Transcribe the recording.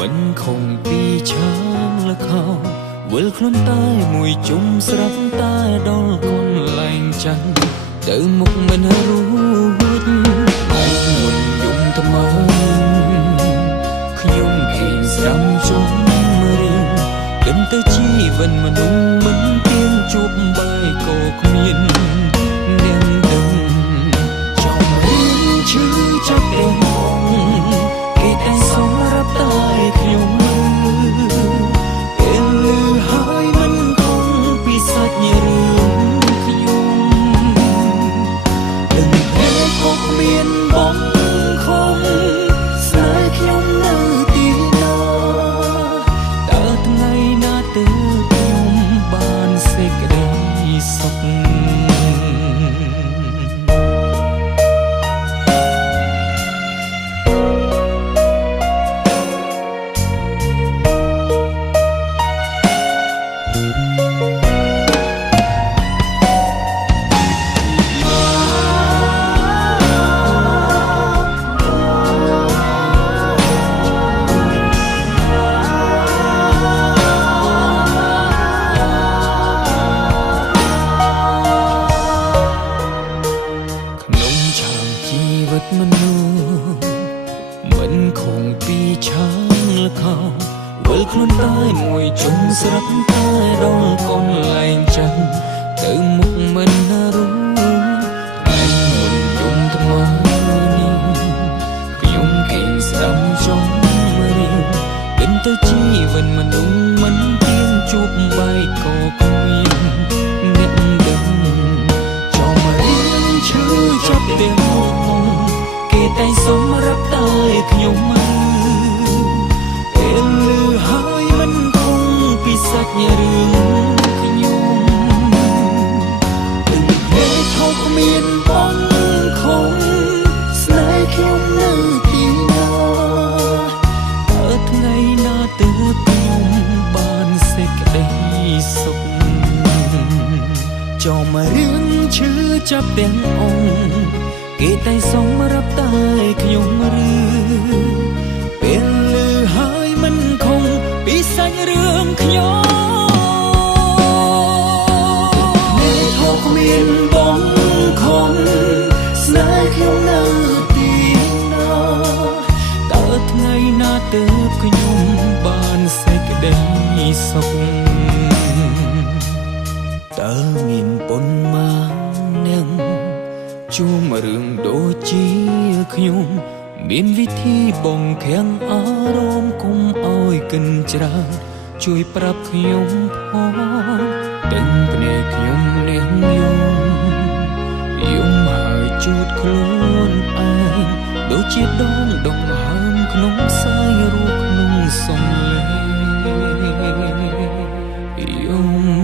មិនខំពីឆាងលខោវិលខ្លួនតែមួយជុំស្រាប់តែដល់កូនលែងចាញ់ទៅមុខមិនរួចឯងមុនយំថ្មើខ្ញុំឃើញស្ដាំជុំរៀងគិនទៅជីវិតមនុស្សមិនទៀងជួបបាយក៏គ្មានអ្នកដឹងចំរៀងឈឺចាប់រងគេតែសម្រាប់តែខ្ញុំពេលលឺហើយមិនគង់ពីសាច់រឿងខ្ញុំដឹងតែខុសមានបងខំស្នេហ៍ខ្ញុំនៅទីណាតើថ្ងៃណាទៅខ្ញុំបានសេចក្តីសុខមនុស្សមិនខំពីឆាងលខោវិលខ្លួនតែមួយជុំស្រាប់តែដល់កូនលែងចាញ់ទៅមុខមិនរួចឯងមុនយំថ្មើនេះខ្ញុំឃើញស្ដាំចំរៀងគិនទៅជីវិតមនុស្សមិនទៀងជួបបាយក៏គ្មានអ្នកដឹងចំរៀងឈឺចាប់ទាំងគេតែសម្រាប់តែខ្ញុំពេលលឺហើយមិនគង់ពីសាច់រឿងខ្ញុំទឹកភ្នែកថោកគ្មានបងខំស្នេហ៍ខ្ញុំនៅទីណាតើថ្ងៃណាទៅខ្ញុំបានសេចក្តីសុខចំរឿងឈឺចាប់ទាំងអង្គគេតែសម្រាប់តែខ្ញុំឬពេលលឺហើយមិនខំពីសាច់រឿងខ្ញុំនេះថោកគ្មានបងខំស្នេហ៍ខ្ញុំនៅទីណាតើថ្ងៃណាទៅខ្ញុំបានសេចក្តីសុខតើមានប៉ុន្មាននឹងជួមរឿងដូចជាខ្ញុំមានវិធីបងខាំងអារម្មណ៍គុំឲ្យកិនច្រើនជួយប្រាប់ខ្ញុំផងទាំងភ្នែកខ្ញុំនេះយំហើយជូតខ្លួនឯងដូចជាដងដង្ហើមក្នុងខ្សែរੂក្នុងសំឡេងយំ